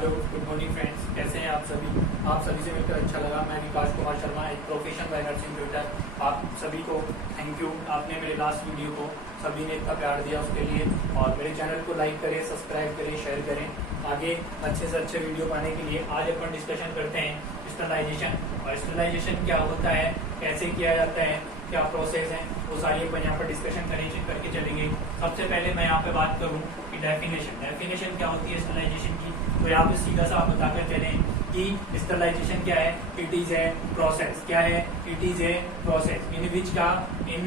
Hello good morning friends, कैसे हैं आप सभी। आप सभी से मिलकर अच्छा लगा। मैं विकास कुमार शर्मा, एक प्रोफेशनल बाय नर्सिंग ट्यूटर। आप सभी को थैंक यू। आपने मेरे लास्ट वीडियो को सभी ने इतना प्यार दिया उसके लिए। और मेरे चैनल को लाइक करें, सब्सक्राइब करें, शेयर करें। आगे अच्छे से अच्छे वीडियो पाने के लिए आज अपन डिस्कशन करते हैं स्टरलाइजेशन। और स्टरलाइजेशन क्या होता है, कैसे किया जाता है, क्या प्रोसेस है, वो सारी अपन यहाँ पर डिस्कशन करके चलेंगे। सबसे पहले मैं यहाँ पे बात करूँ कि डेफिनेशन क्या होती है स्टरलाइजेशन की, तो यहाँ पे सीधा सा आप बताकर चलें कि स्टरलाइजेशन क्या है। It is a process. क्या है? It is a process in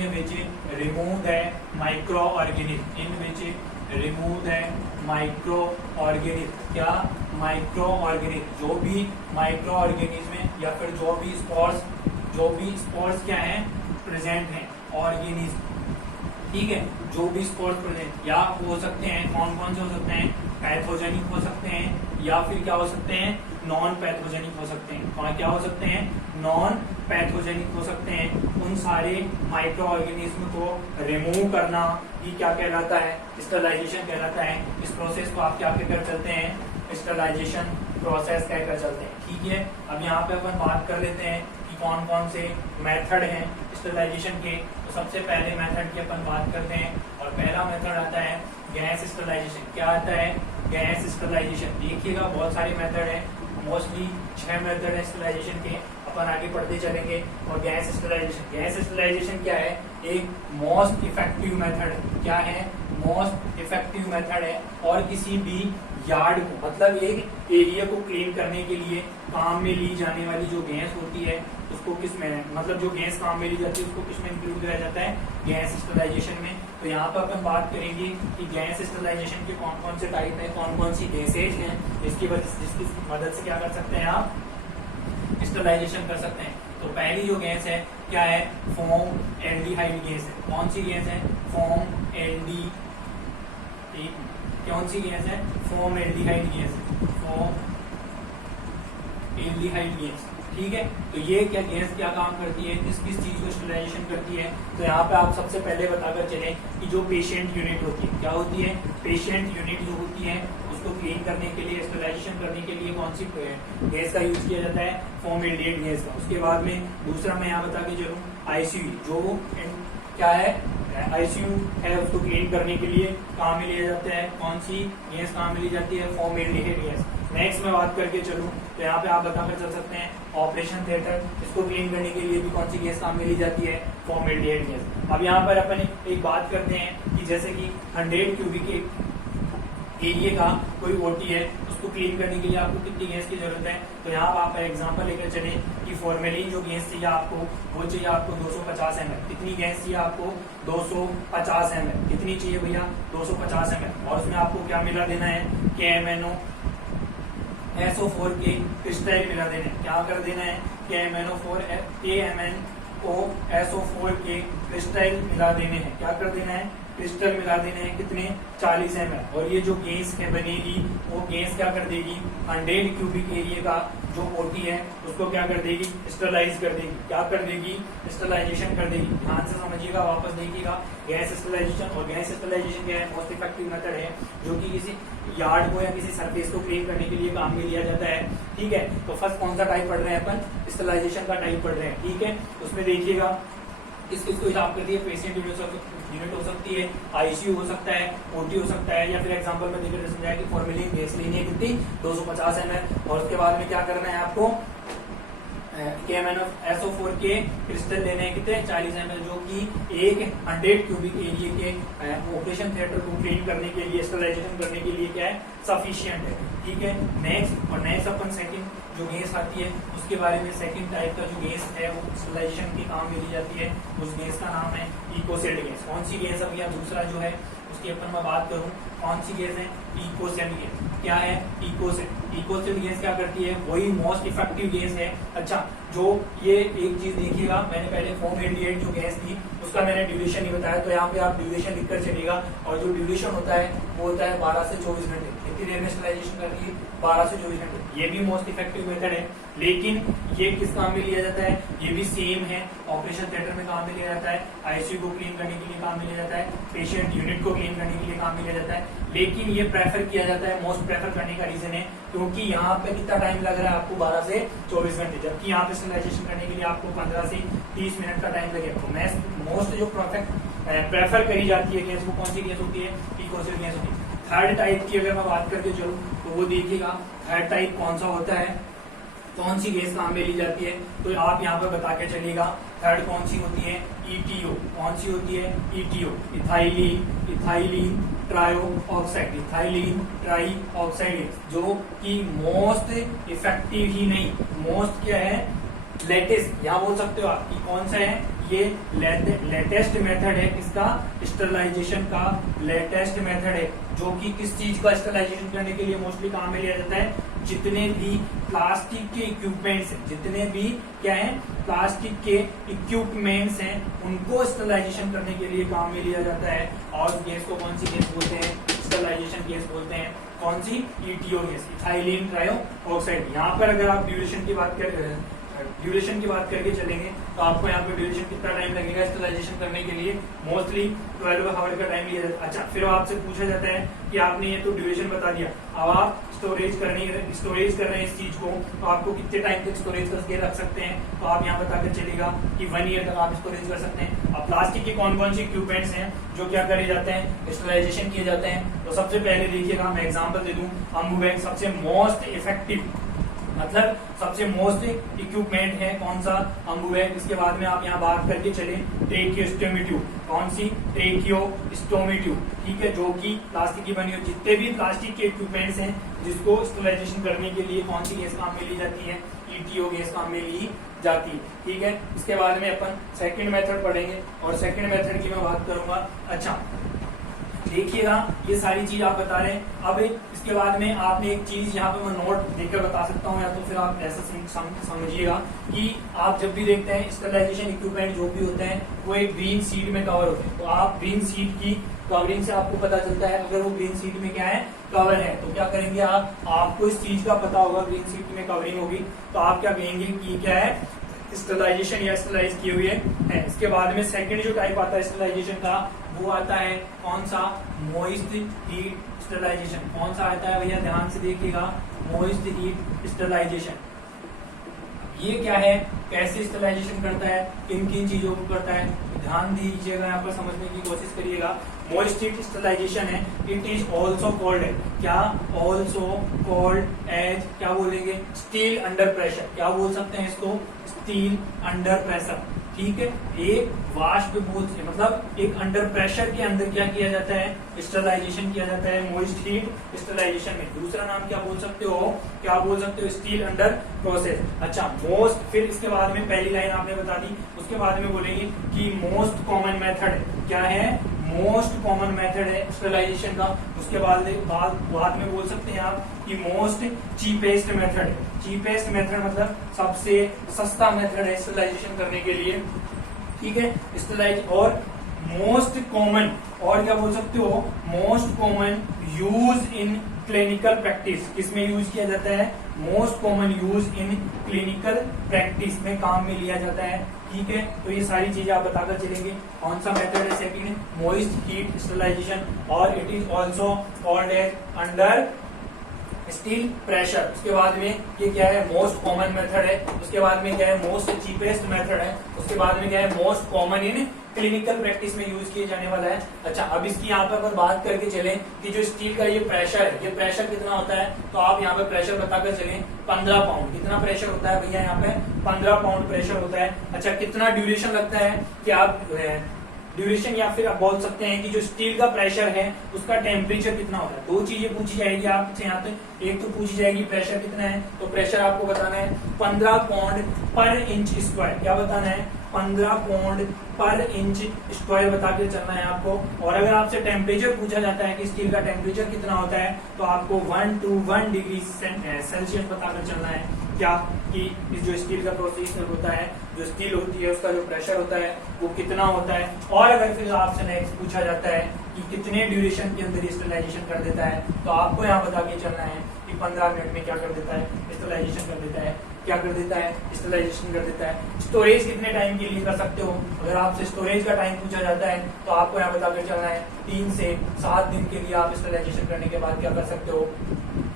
which remove the micro organism, in which remove the micro organism. क्या? Micro organism. जो भी माइक्रो ऑर्गेनिज्म है या फिर जो भी स्पोर्स क्या है प्रेजेंट है ऑर्गेनिज्म, ठीक है, जो भी स्पोर्स प्रेजेंट या हो सकते हैं, कौन कौन से हो सकते हैं, पैथोजेनिक हो सकते हैं या फिर क्या हो सकते हैं, नॉन पैथोजेनिक हो सकते हैं। और क्या हो सकते हैं? नॉन पैथोजेनिक हो सकते हैं। उन सारे माइक्रो ऑर्गेनिज्म को रिमूव करना ये क्या कहलाता है? स्टरलाइजेशन कहलाता है। इस प्रोसेस को आप क्या कहकर चलते हैं? स्टरलाइजेशन प्रोसेस कहकर चलते हैं, ठीक है। अब यहाँ पे अपन बात कर लेते हैं कि कौन कौन से मेथड हैं स्टरलाइजेशन के। तो सबसे पहले मेथड की अपन बात करते हैं और पहला मेथड आता है गैस स्टरलाइजेशन। क्या आता है? Gas sterilisation. देखिएगा बहुत सारे मेथड हैं, मोस्टली 6 मेथड है स्टरलाइजेशन के। अपन आगे पढ़ते चलेंगे। और गैस स्टरलाइजेशन क्या है? एक मोस्ट इफेक्टिव मेथड है। क्या है? मोस्ट इफेक्टिव मेथड है। और किसी भी यार्ड को, मतलब एक एरिया को क्लीन करने के लिए काम में ली जाने वाली जो गैस होती है उसको किस में, मतलब जो गैस काम में ली जाती है उसको किस में इंक्लूड किया जाता है? गैस स्टरलाइजेशन में। तो यहाँ पर अपन बात करेंगे कि गैस स्टरलाइजेशन के कौन कौन से टाइप है, कौन कौन सी गैसेज हैं जिसकी मदद से क्या कर सकते हैं आप स्टरलाइजेशन कर सकते हैं। तो पहली जो गैस है क्या है? फोम एल्डिहाइड गैस है। कौन सी गैस है? फोम एल्डी, कौन सी गैस है? Foam aldehyde gas. Foam aldehyde gas, ठीक है। तो ये क्या गैस क्या काम करती है, किस किस चीज को स्टरलाइजेशन करती है? तो यहाँ पे आप सबसे पहले बताकर चले कि जो पेशेंट यूनिट होती है, क्या होती है? पेशेंट यूनिट जो होती है उसको क्लीन करने के लिए, स्टरलाइजेशन करने के लिए कौन सी गैस का यूज किया जाता है? फोम एल्डिहाइड गैस का। उसके बाद में दूसरा मैं यहाँ बता के चलूँ आईसीयू, जो क्या है आईसीयू है, उसको क्लीन करने के लिए काम में लिया जाता है। कौन सी गैस काम में ली जाती है? Foam aldehyde gas. नेक्स्ट मैं बात करके चलूँ तो यहाँ पे आप बताकर चल सकते हैं ऑपरेशन थिएटर, इसको क्लीन करने के लिए भी कौन सी गैस काम में ली जाती है? Foam aldehyde gas. अब यहाँ पर अपन एक बात करते हैं कि जैसे कि 100 क्यूबिक एरिया का कोई ओटी है, उसको क्लीन करने के लिए आपको कितनी गैस की जरूरत है? तो यहाँ आप एग्जांपल लेकर चले कि फॉर्मेलिन जो गैस चाहिए आपको, वो चाहिए आपको 250 ml। कितनी गैस चाहिए आपको? 250 ml। कितनी चाहिए भैया? 250 ml। और उसमें आपको क्या मिला देना है? KMnO SO4 के क्रिस्टल मिला देना है। क्या कर देना है? KMnO SO4 के क्रिस्टल मिला देने हैं। क्या कर देना है? क्रिस्टल मिला देने हैं। कितने? 40 ml। और ये जो गैस है बनेगी वो गैस क्या कर देगी? 100 क्यूबिक एरिया का जो ओटी है उसको क्या कर देगी? स्टरलाइज कर देगी। क्या कर देगी? स्टरलाइजेशन कर देगी। ध्यान से समझिएगा, वापस देखिएगा। गैस स्टरलाइजेशन, और गैस स्टरलाइजेशन क्या है? मोस्ट इफेक्टिव मेथड है जो कि किसी यार्ड को या किसी सरफेस को क्लीन करने के लिए काम में लिया जाता है, ठीक है। तो फर्स्ट कौन सा टाइप पढ़ रहे हैं अपन? स्टरलाइजेशन का टाइप पढ़ रहे हैं, ठीक है। उसमें देखिएगा किस किस को हिसाब करती है? पेशेंट यूनिट हो सकती है, आईसीयू हो सकता है, ओटी हो सकता है, या फिर एग्जांपल में देखकर समझाया कि फॉर्मेलिन गैस लेनी है कितनी? 250 ml। और उसके बाद में क्या करना है आपको? KMnO SO4 के क्रिस्टल लेने हैं कितने? 40 ml, जो कि एक 100 क्यूबिक एरिया के ऑपरेशन थिएटर को क्लीन करने के लिए, स्टरलाइजेशन करने के लिए क्या है? सफिशिएंट है, ठीक है। नेक्स्ट अपन सेकंड जो गैस आती है उसके बारे में, सेकंड टाइप का जो गैस है वो स्टरलाइजेशन के काम में ली जाती है। उस गैस का नाम है इकोसेट गैस। कौन सी गैस? अब यह दूसरा जो है उसकी अपन मैं बात करूं, कौन सी गैस है? इकोसेट गैस। क्या है? इकोसेट गैस क्या करती है? वही मोस्ट इफेक्टिव गैस है। अच्छा, जो ये एक चीज देखिएगा, मैंने पहले फोम एल्डिहाइड जो गैस थी उसका मैंने ड्यूरेशन नहीं बताया, तो यहाँ पे आप ड्यूरेशन लिखकर चलिएगा। और जो ड्यूरेशन होता है वो होता है 12 से 24 घंटे। कितनी देर में स्टरलाइजेशन करती है? 12 से 24 घंटे। ये भी मोस्ट इफेक्टिव मेथड है, लेकिन ये किस काम में लिया जाता है? ये भी सेम है, ऑपरेशन थिएटर में काम में लिया जाता है, आईसीयू को क्लीन करने के लिए काम में लिया जाता है, पेशेंट यूनिट को क्लीन करने के लिए काम में लिया जाता है। लेकिन ये प्रेफर किया जाता है, मोस्ट प्रेफर करने का रीजन है क्योंकि यहाँ पे कितना टाइम लग रहा है आपको 12 से 24 घंटे, जबकि यहाँ पे स्टरलाइजेशन करने के लिए आपको 15 से 30 मिनट का टाइम लगेगा। तो मोस्ट जो प्रेफर करी जाती है गैस, वो कौन सी गैस होती है? इकोसिल गैस होती है। थर्ड टाइप की अगर मैं बात करके चलूँ तो वो देखिएगा थर्ड टाइप कौन सा होता है, कौन सी गैस काम में ली जाती है, तो आप यहाँ पर बता के चलिएगा। थर्ड कौन सी होती है? ETO। कौन सी होती है? ETO, ethylene trio oxide, ethylene try oxide, जो कि मोस्ट इफेक्टिव ही नहीं, मोस्ट क्या है? लेटेस्ट, यहाँ बोल सकते हो आप कि कौन सा है ये? लेटेस्ट मेथड है किसका? स्टरलाइजेशन का लेटेस्ट मेथड है, जो कि किस चीज का स्टरलाइजेशन करने के लिए मोस्टली काम में लिया जाता है? जितने भी प्लास्टिक के इक्विपमेंट्स हैं, जितने भी क्या है प्लास्टिक के इक्विपमेंट्स हैं, उनको स्टरलाइजेशन करने के लिए काम में लिया जाता है। और गैस को कौन सी गैस बोलते हैं? स्टरलाइजेशन गैस बोलते हैं। कौन सी? ETO gas, ethylene trio oxide. यहाँ पर अगर आप ड्यूरेशन की बात करके चलेंगे तो आपको यहाँ पे ड्यूरेशन कितना टाइम लगेगा स्टरलाइजेशन करने के लिए? मोस्टली 12 आवर का टाइम लिया जाता है। अच्छा, फिर आपसे पूछा जाता है कि आपने ये तो ड्यूरेशन बता दिया, अब आप स्टोरेज कर रहे हैं इस चीज को, तो आपको कितने टाइम तक स्टोरेज करके रख सकते हैं? तो आप यहाँ बताकर चलेगा कि 1 ईयर तक आप स्टोरेज कर सकते हैं। अब प्लास्टिक के कौन कौन से इक्विपमेंट्स हैं जो क्या करे जाते हैं? स्टरलाइजेशन किए जाते हैं। तो सबसे पहले देखिएगा, मैं एग्जाम्पल दे दूं, अम्बुबैग सबसे मोस्ट इफेक्टिव, मतलब सबसे मोस्ट इक्विपमेंट है कौन सा? अम्बुबैग। इसके बाद में आप यहाँ बात करके चले ट्रेकियोस्टोमी ट्यूब। कौन सी? ट्रेकियोस्टोमी ट्यूब, ठीक है, जो कि प्लास्टिक की बनी हो। जितने भी प्लास्टिक के इक्विपमेंट्स हैं जिसको स्टरलाइजेशन करने के लिए कौन सी गैस काम में ली जाती है? ETO गैस काम में ली जाती है, ठीक है। इसके बाद में अपन सेकंड मेथड पढ़ेंगे, और सेकंड मेथड की मैं बात करूंगा। अच्छा देखिएगा, ये सारी चीज आप बता रहे हैं। अब इसके बाद में आपने एक चीज यहाँ पे मैं नोट देकर बता सकता हूँ, या तो फिर आप ऐसा समझिएगा कि आप जब भी देखते हैं स्टरलाइजेशन इक्विपमेंट जो भी होते हैं वो एक ग्रीन शीट में कवर होते हैं। तो आप ग्रीन शीट की कवरिंग से आपको पता चलता है, अगर वो ग्रीन शीट में क्या है? कवर है, तो क्या करेंगे आप? आपको इस चीज का पता होगा ग्रीन शीट में कवरिंग होगी, तो आप क्या कहेंगे कि क्या है? स्टरलाइजेशन या स्टरलाइज किए हुए है। इसके बाद में सेकंड जो टाइप आता है स्टरलाइजेशन का, वो आता है कौन सा? Moist heat sterilisation. कौन सा आता है भैया? ध्यान से देखिएगा, मोइस्ट हीट स्टरलाइजेशन। ये क्या है? कैसे स्टरलाइजेशन करता है? किन किन चीजों को करता है? ध्यान दीजिएगा, यहाँ पर समझने की कोशिश करिएगा। मोइस्ट हीट स्टरलाइजेशन है, इट इज ऑल्सो कॉल्ड है, क्या? ऑल्सो कॉल्ड एज, क्या बोलेंगे? Steel under pressure. क्या बोल सकते हैं इसको? स्टील अंडर प्रेशर, ठीक है। एक वाष्प बूंद से, मतलब एक अंडर प्रेशर के अंदर क्या किया जाता है? स्टरलाइजेशन किया जाता है मोइस्ट हीट स्टरलाइजेशन में। दूसरा नाम क्या बोल सकते हो? क्या बोल सकते हो? Steel under process. अच्छा, मोस्ट, फिर इसके बाद में पहली लाइन आपने बता दी, उसके बाद में बोलेंगे कि मोस्ट कॉमन मेथड क्या है? मोस्ट कॉमन मेथड है स्टरलाइजेशन का। उसके बाद में बोल सकते हैं आप कि मोस्ट चीपेस्ट मेथड है। चीपेस्ट मेथड मतलब सबसे सस्ता मेथड है स्टरलाइजेशन करने के लिए, ठीक है। स्टरलाइज और मोस्ट कॉमन, और क्या बोल सकते हो? Most common use in clinical practice. किसमें यूज किया जाता है? Most common use in clinical practice में काम में लिया जाता है, ठीक है। तो ये सारी चीजें आप बताकर चलेंगे। कौन सा मेथड है? सेकंड, मोइस्ट हीट स्टरलाइजेशन, और it is also called as under steel pressure. उसके बाद में ये क्या है? मोस्ट कॉमन मेथड है। उसके बाद में क्या है? मोस्ट चीपेस्ट मेथड है। उसके बाद में क्या है? Most common in clinical practice में यूज किए जाने वाला है। अच्छा, अब इसकी यहाँ पर अगर बात करके चलें कि जो स्टील का ये प्रेशर है, ये प्रेशर कितना होता है? तो आप यहाँ पे प्रेशर बताकर चलें 15 पाउंड। कितना प्रेशर होता है भैया? यहाँ पे 15 पाउंड प्रेशर होता है। अच्छा, कितना ड्यूरेशन लगता है कि आप ड्यूरेशन, या फिर आप बोल सकते हैं कि जो स्टील का प्रेशर है उसका टेम्परेचर कितना होता है? दो चीजें पूछी जाएगी आपसे यहाँ पे। एक तो पूछी जाएगी प्रेशर कितना है, तो प्रेशर आपको बताना है 15 पाउंड पर इंच स्क्वायर। क्या बताना है? 15 पाउंड पर इंच स्क्वायर बता के चलना है आपको। और अगर आपसे टेम्परेचर पूछा जाता है कि स्टील का टेम्परेचर कितना होता है, तो आपको 1 to 1 डिग्री सेल्सियस बताकर चलना है। क्या कि इस जो स्टील का प्रोसेस होता है, जो स्टील होती है उसका जो प्रेशर होता है वो कितना होता है। और अगर फिर आपसे नेक्स्ट पूछा जाता है कि कितने ड्यूरेशन के अंदर स्टरलाइजेशन कर देता है, तो आपको यहाँ बता के चलना है कि 15 मिनट में क्या कर देता है? स्टरलाइजेशन कर देता है। क्या कर देता है? स्टरलाइजेशन कर देता है। स्टोरेज कितने टाइम के लिए कर सकते हो? अगर आपसे स्टोरेज का टाइम पूछा जाता है तो आपको यहाँ बताकर चलना है 3 से 7 दिन के लिए आप स्टरलाइजेशन करने के बाद क्या कर सकते हो?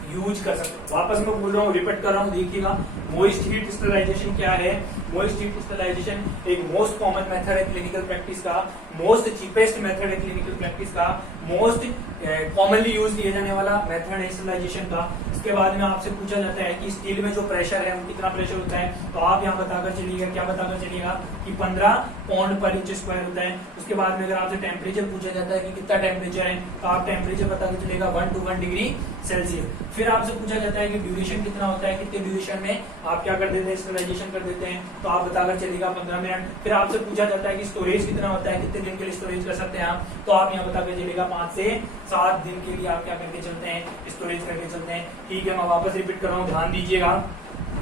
यूज कर सकते हो। वापस मैं बोल रहा हूँ, रिपीट कर रहा हूँ, देखिएगा मोइस्ट हीट स्टरलाइजेशन क्या है। मोइस्ट हीट स्टरलाइजेशन एक मोस्ट कॉमन मेथड है क्लिनिकल प्रैक्टिस का, मोस्ट चीपेस्ट मेथड है क्लिनिकल प्रैक्टिस का, मोस्ट कॉमनली यूज किया जाने वाला मेथड है स्टरलाइजेशन का। इसके बाद में आपसे पूछा जाता है कि स्टील में जो प्रेशर है वो कितना प्रेशर होता है, तो आप यहाँ बताकर चलिएगा, क्या बताकर चलिएगा कि 15 पाउंड पर इंच स्क्वायर होता है। उसके बाद में अगर आपसे टेम्परेचर पूछा जाता है कि कितना टेम्परेचर है, तो आप टेम्परेचर बताकर चलिएगा 1 to 1 डिग्री सेल्सियस। फिर आपसे पूछा जाता है कि ड्यूरेशन कितना होता है, कितने ड्यूरेशन में आप क्या कर देते हैं, स्टरलाइजेशन कर देते हैं, तो आप बताकर चलिएगा 15 मिनट। फिर आपसे पूछा जाता है कि स्टोरेज कितना होता है, कितने दिन के लिए स्टोरेज कर सकते हैं आप, तो आप यहाँ बताकर चलिएगा 5 से 7 दिन के लिए आप क्या करके चलते हैं, स्टोरेज करके चलते हैं। ठीक है, मैं वापस रिपीट कर रहा हूँ, ध्यान दीजिएगा।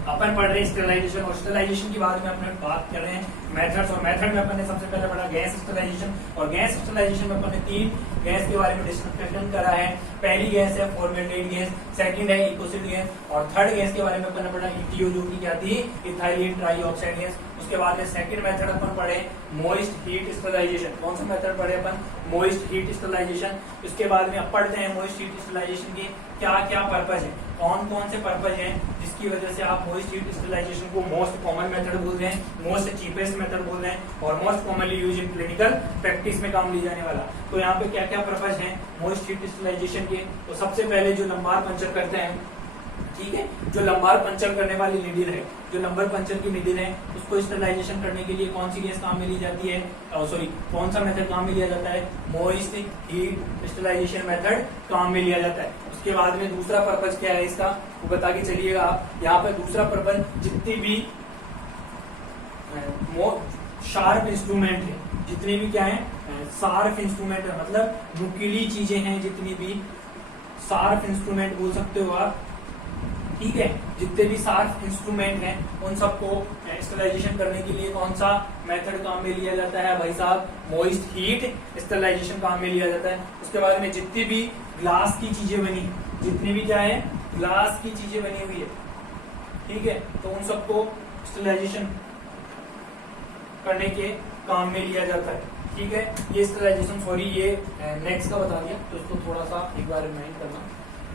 अपन पढ़ रहे हैं स्टरलाइजेशन, और स्टरलाइजेशन के बाद में अपन बात कर रहे हैं मेथड्स, और मेथड में अपन ने सबसे पहले पढ़ा गैस स्टरलाइजेशन, और गैस स्टरलाइजेशन में अपन ने 3 गैस के बारे में डिस्कशन करा है। पहली गैस है फॉर्मेल्डिहाइड गैस, सेकंड है इकोसिड गैस, और थर्ड गैस के बारे में अपन ने पढ़ा ETO, जो कि क्या थी, इथाइलिन ट्राईऑक्साइड गैस। उसके बाद में सेकंड मेथड अपन पढ़े मोइस्ट हीट स्टरलाइजेशन। कौन सा मेथड पढ़े अपन, मोइस्ट हीट स्टरलाइजेशन। उसके बाद में अब पढ़ते हैं मोइस्ट हीट स्टरलाइजेशन के क्या क्या पर्पज है, कौन कौन से पर्पज हैं जिसकी वजह से आप मोइस्ट हीट स्टरलाइजेशन को मोस्ट कॉमन मेथड बोल रहे हैं, मोस्ट चीपेस्ट मेथड बोल रहे हैं, और most commonly use in clinical practice में काम ली जाने वाला। तो यहाँ पे क्या क्या पर्पज हैं मोइस्ट हीट स्टरलाइजेशन के। तो सबसे पहले जो लंबार पंचर करते हैं, ठीक है, जो लंबार पंचर करने वाली नीडल है, जो लंबर पंचर की नीडल है, उसको स्टरलाइजेशन करने के लिए कौन सी गैस काम में ली जाती है, सॉरी कौन सा मेथड काम में लिया जाता है, मोइस्ट हीट स्टरलाइजेशन मेथड काम में लिया जाता है। उसके बाद में दूसरा पर्पज क्या है इसका, वो बता के चलिएगा आप। यहाँ पे दूसरा पर्पज जितनी भी शार्प इंस्ट्रूमेंट है, जितने भी क्या है शार्प इंस्ट्रूमेंट है, मतलब नुकीली चीजें हैं, जितनी भी शार्प इंस्ट्रूमेंट बोल सकते हो आप, ठीक है, जितने भी शार्प इंस्ट्रूमेंट हैं उन सबको स्टरलाइजेशन करने के लिए कौन सा मेथड काम में लिया जाता है भाई साहब, मोइस्ट हीट स्टरलाइजेशन काम में लिया जाता है। उसके बाद में जितनी भी ग्लास की चीजें बनी, जितनी भी क्या है ग्लास की चीजें बनी हुई है, ठीक है, तो उन सबको स्टरलाइजेशन करने के काम में लिया जाता है। ठीक है, ये स्टरलाइजेशन, सॉरी ये नेक्स्ट का बता दिया, तो इसको थोड़ा सा एक बार रिमाइंड करना।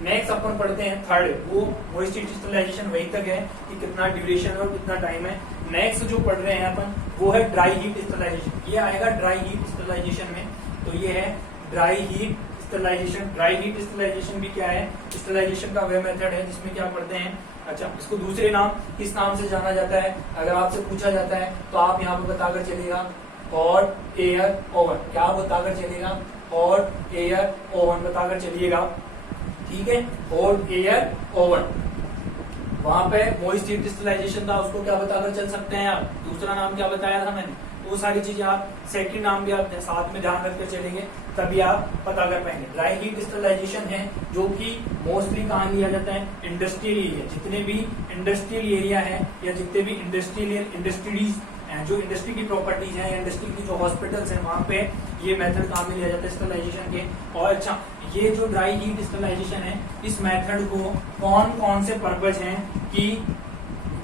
नेक्स्ट अपन पढ़ते हैं थर्ड, वो मोइस्ट हीट स्टरलाइजेशन वही तक है कि कितना ड्यूरेशन और कितना टाइम है। नेक्स्ट जो पढ़ रहे हैं अपन वो है ड्राई हीट स्टरलाइजेशन। ये आएगा ड्राई हीट स्टरलाइजेशन में, तो ये है dry heat sterilisation. Dry heat sterilisation भी क्या है, स्टरलाइजेशन का वह मेथड है जिसमें क्या पढ़ते हैं, अच्छा इसको दूसरे नाम किस नाम से जाना जाता है, अगर आपसे पूछा जाता है तो आप यहाँ पे बताकर चलेगा हॉट एयर ओवन। क्या बताकर चलेगा, हॉट एयर ओवन बताकर चलिएगा, ठीक है, हॉट एयर ओवन। वहां पे मोइस्ट हीट डिस्टिलाइजेशन था, उसको क्या बताकर चल सकते हैं आप, दूसरा नाम क्या बताया था मैंने, वो सारी चीजें आप सेकंड नाम भी आप साथ में ध्यान रखकर चलेंगे, तभी आप पता कर पाएंगे। ड्राई हीट डिस्टिलाइजेशन है जो कि मोस्टली कहाँ लिया जाता है, इंडस्ट्रियल एरिया, जितने भी इंडस्ट्रियल एरिया है या जितने भी इंडस्ट्रीज जो इंडस्ट्री की प्रॉपर्टीज हैं या इंडस्ट्री की जो हॉस्पिटल्स हैं, वहां पे ये मेथड काम में लिया जाता है स्टरलाइजेशन के। और अच्छा, ये जो ड्राई हीट स्टरलाइजेशन है, इस मेथड को कौन कौन से पर्पज हैं कि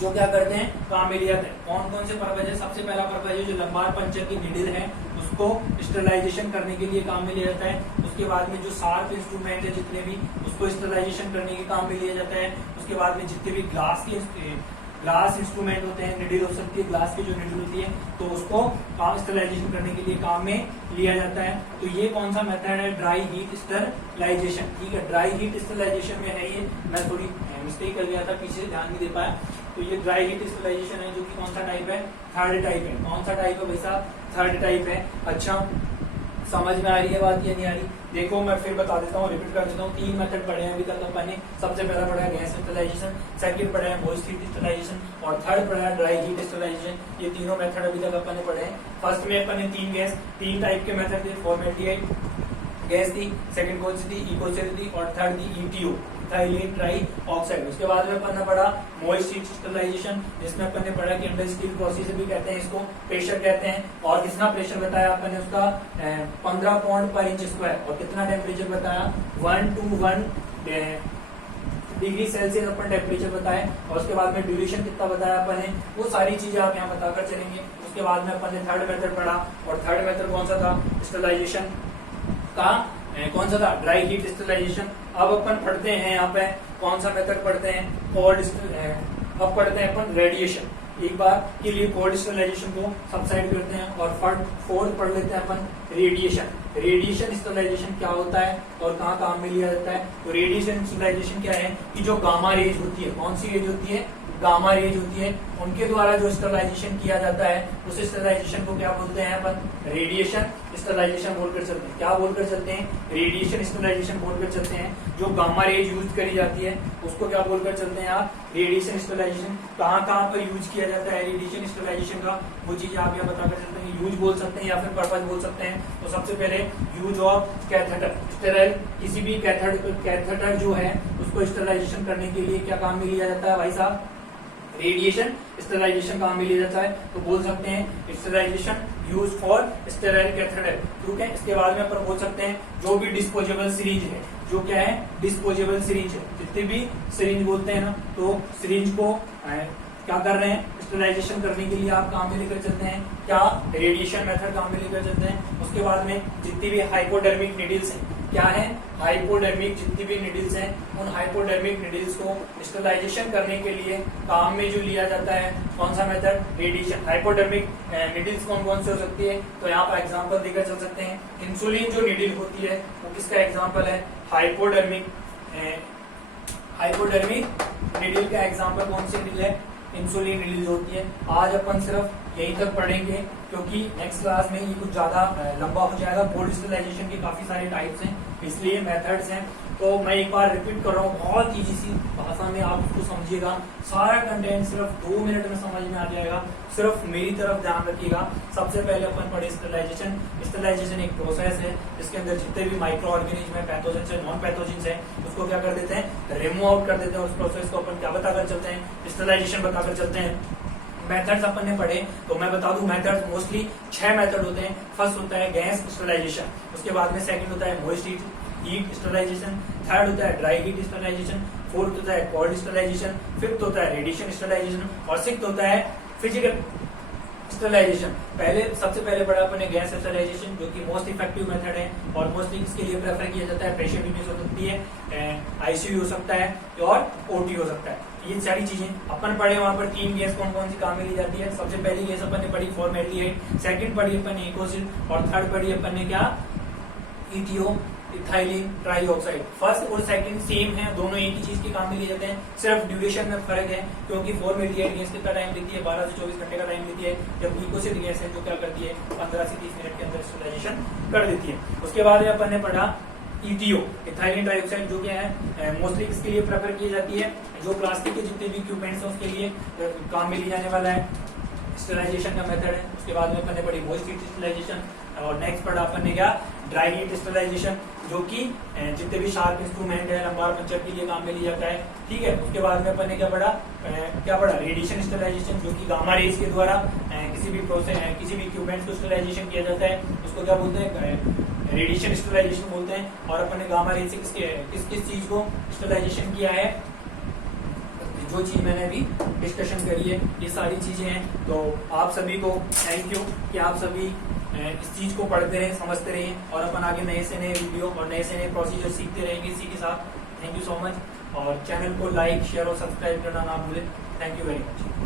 जो क्या करते हैं काम में लिया जाता है, कौन कौन से पर्पज है। सबसे पहला पर्पज है जो लंबार पंचर की नीडल है उसको स्टरलाइजेशन करने के लिए काम में लिया जाता है। उसके बाद में जो शार्प इंस्ट्रूमेंट है जितने भी, उसको स्टरलाइजेशन करने के काम में लिया जाता है। उसके बाद में जितने भी ग्लास इंस्ट्रूमेंट होते हैं, निडल हो सकती है, ग्लास की जो निडल होती है, तो उसको स्टरलाइजेशन करने के लिए काम में लिया जाता है। तो ये कौन सा मेथड है, ड्राई हीट स्टरलाइजेशन। ठीक है, ड्राई हीट स्टरलाइजेशन में है ये, मैं थोड़ी मिस्टेक कर गया था, पीछे ध्यान नहीं दे पाया। तो ये ड्राई हीट स्टरलाइजेशन है जो कि कौन सा टाइप है, थर्ड टाइप है। कौन सा टाइप है भाई साहब, थर्ड टाइप है। अच्छा, समझ में आ रही है बात या नहीं आ रही, देखो मैं फिर बता देता हूँ, रिपीट कर देता हूँ। 3 मेथड पढ़े हैं अभी तक अपन ने। सबसे पहला पढ़ा है गैस स्टरलाइजेशन, सेकंड पढ़ा है मोइस्ट हीट स्टरलाइजेशन, और थर्ड पढ़ा है ड्राई हीट स्टरलाइजेशन। ये तीनों मेथड अभी तक अपन ने पढ़े हैं। फर्स्ट में अपन ने 3 टाइप के मेथड थे, फॉर्मेल्डिहाइड गैस थी, सेकंड कौन सी थी, इकोसिड थी, और थर्ड थी ETO, इथाइलिन ट्राईऑक्साइड। उसके बाद में अपन ने पढ़ा मोइस्ट हीट स्टरलाइजेशन, जिसमें अपन ने पढ़ा कि अंडर स्टील प्रोसेस भी कहते हैं इसको, प्रेशर कहते हैं। और कितना प्रेशर बताया अपन ने उसका 15 पाउंड पर इंच स्क्वायर, और कितना टेम्परेचर बताया 1 to 1 degree Celsius upon temperature बताया। और उसके बाद में ड्यूरेशन कितना बताया अपन ने, वो सारी चीजें आप यहाँ बताकर चलेंगे। उसके बाद में अपन ने थर्ड मेथड पढ़ा, और थर्ड मेथड कौन सा था, स्टरलाइजेशन का कौन सा था, ड्राई हीट स्टरलाइजेशन। अब अपन पढ़ते हैं यहाँ पे कौन सा मेथड पढ़ते हैं, कोल्ड, अब पढ़ते हैं अपन रेडिएशन। एक बार के लिए कोल्ड स्टरलाइजेशन को सबसाइड करते हैं और फोर्थ पढ़ लेते हैं अपन रेडिएशन। रेडिएशन स्टरलाइजेशन क्या होता है और कहाँ काम में लिया जाता है। तो रेडिएशन स्टरलाइजेशन क्या है कि जो गामा रेज होती है, कौन सी रेज होती है, गामा रेज होती है, उनके द्वारा जो स्टरलाइजेशन किया जाता है उस स्टरलाइजेशन को क्या बोलते हैं अपन, रेडिएशन स्टरलाइजेशन बोलकर चलते हैं। क्या बोलकर चलते हैं, रेडिएशन स्टरलाइजेशन बोलकर चलते हैं। जो गामा रेज यूज करी जाती है उसको क्या बोलकर चलते हैं आप, रेडिएशन स्टरलाइजेशन। कहाँ कहाँ पर यूज किया जाता है रेडिएशन स्टरलाइजेशन का, वो चीज आप यहाँ बताकर चलते हैं। यूज बोल सकते हैं या फिर पर्पज बोल सकते हैं। तो सबसे पहले यूज ऑफ कैथेटर, स्टेराइल किसी भी कैथेटर जो है उसको स्टरलाइजेशन करने के लिए क्या काम में लिया जाता है भाई साहब, रेडिएशन स्टरलाइजेशन काम में लिया जाता है। तो बोल सकते हैं sterilisation use for sterile catheter, ठीक है। इसके बाद में अपन बोल सकते हैं जो भी डिस्पोजेबल सिरिंज है, जो क्या है, डिस्पोजेबल सिरिंज है, जितने भी सिरिंज बोलते हैं ना, तो सिरिंज को क्या कर रहे हैं, स्टरलाइजेशन करने के लिए आप काम में लेकर चलते हैं, क्या, रेडिएशन मेथड काम में लेकर चलते हैं। उसके बाद में जितनी भी हाइपोडर्मिक निडल्स हैं, क्या है, हाइपोडर्मिक जितनी भी निडल्स हैं, उन हाइपोडर्मिक निडल्स को स्टरलाइजेशन करने के लिए काम में जो लिया जाता है कौन सा मेथड, रेडिएशन। हाइपोडर्मिक निडल्स कौन कौन से हो सकती है, तो यहाँ पर एग्जांपल देकर चल सकते हैं। इंसुलिन जो निडल होती है वो किसका एग्जांपल है, हाइपोडर्मिक निडल का एग्जांपल कौन सी निडल है, इंसुलिन रिलीज होती है। आज अपन सिर्फ यहीं तक पढ़ेंगे क्योंकि नेक्स्ट क्लास में ये कुछ ज्यादा लंबा हो जाएगा। कोल्ड स्टरलाइजेशन के काफी सारे टाइप्स हैं, इसलिए मेथड्स हैं। तो मैं एक बार रिपीट कर रहा हूँ, बहुत इजी सी भाषा में आप उसको समझिएगा। सारा कंटेंट सिर्फ 2 मिनट में समझ में आ जाएगा, सिर्फ मेरी तरफ ध्यान रखिएगा। सबसे पहले अपन पढ़े स्टरलाइजेशन। स्टरलाइजेशन एक प्रोसेस है जिसके अंदर जितने भी माइक्रो ऑर्गेनिज्म है, पैथोजेंस है, नॉन पैथोजेंस है, उसको क्या कर देते हैं, रिमूव आउट कर देते हैं। उस प्रोसेस को अपन क्या बताकर चलते हैं, स्टरलाइजेशन बताकर चलते हैं। मेथड्स अपन ने पढ़े तो मैं बता दूं, मेथड्स मोस्टली 6 मेथड होते हैं। फर्स्ट होता है गैस स्टरलाइजेशन, उसके बाद में सेकंड होता है मॉइस्ट हीट स्टरलाइजेशन, थर्ड होता है ड्राई हीट स्टरलाइजेशन, फोर्थ होता है कोल्ड स्टरलाइजेशन, फिफ्थ होता है रेडिएशन स्टरलाइजेशन और सिक्स्थ होता है फिजिकल स्टरलाइजेशन। सबसे पहले पढ़ा अपने गैस स्टरलाइजेशन, जो कि मोस्ट इफेक्टिव मेथड है और मोस्टली इसके लिए प्रेफर किया जाता है। पेशेंट यूज हो सकती है, आईसीयू हो सकता है और ओटी हो सकता है। ये सारी चीजें अपन पढ़े। वहां पर 3 गैस कौन कौन सी काम में ली जाती है। सबसे पहली गैस अपन ने पढ़ी फॉर्मेल्डिहाइड, सेकंड पढ़ी अपन ने इकोसिल और थर्ड पढ़ी अपन ने क्या, इथियो इथाइलिन ट्राइऑक्साइड। फर्स्ट और सेकंड सेम है, दोनों एक ही चीज के काम में लिए जाते हैं, सिर्फ ड्यूरेशन में फर्क है। क्योंकि फॉर्मेल्डिहाइड गैस कितना टाइम लेती है, 12 से 24 घंटे का टाइम लेती है, जब इकोसिल गैस है जो क्या करती है 15 से 30 मिनट के अंदर स्टरलाइजेशन कर देती है। उसके बाद अपन ने पढ़ा इथियो इथाइलिन ट्राइऑक्साइड, जो क्या है मोस्टली इसके लिए प्रेफर की जाती है, जो प्लास्टिक के जितने भी इक्विपमेंट्स हैं उसके लिए काम में लिया जाने वाला है, स्टरलाइजेशन का मेथड है। उसके बाद में अपन ने पढ़ी मॉइस्ट हीट स्टरलाइजेशन और नेक्स्ट पढ़ा अपन ने क्या, ड्राई हीट स्टरलाइजेशन, जो कि जितने भी शार्प इंस्ट्रूमेंट है, लंबार पंचर के लिए काम में लिया जाता है, ठीक है। उसके बाद में अपन ने क्या पढ़ा रेडिएशन स्टरलाइजेशन, जो कि गामा रेज के द्वारा किसी भी प्रोसेस किसी भी इक्विपमेंट को स्टरलाइजेशन किया जाता है, उसको क्या बोलते हैं, रेडिएशन स्टरलाइजेशन बोलते हैं। और अपन ने गामा रेज से किस किस चीज को स्टरलाइजेशन किया है, जो चीज मैंने अभी डिस्कशन करी है, ये सारी चीजें हैं। तो आप सभी को थैंक यू कि आप सभी इस चीज को पढ़ते रहे, समझते रहे और अपन आगे नए से नए वीडियो और नए से नए प्रोसीजर सीखते रहेंगे इसी के साथ। थैंक यू सो मच और चैनल को लाइक, शेयर और सब्सक्राइब करना ना भूलें। Thank you very much.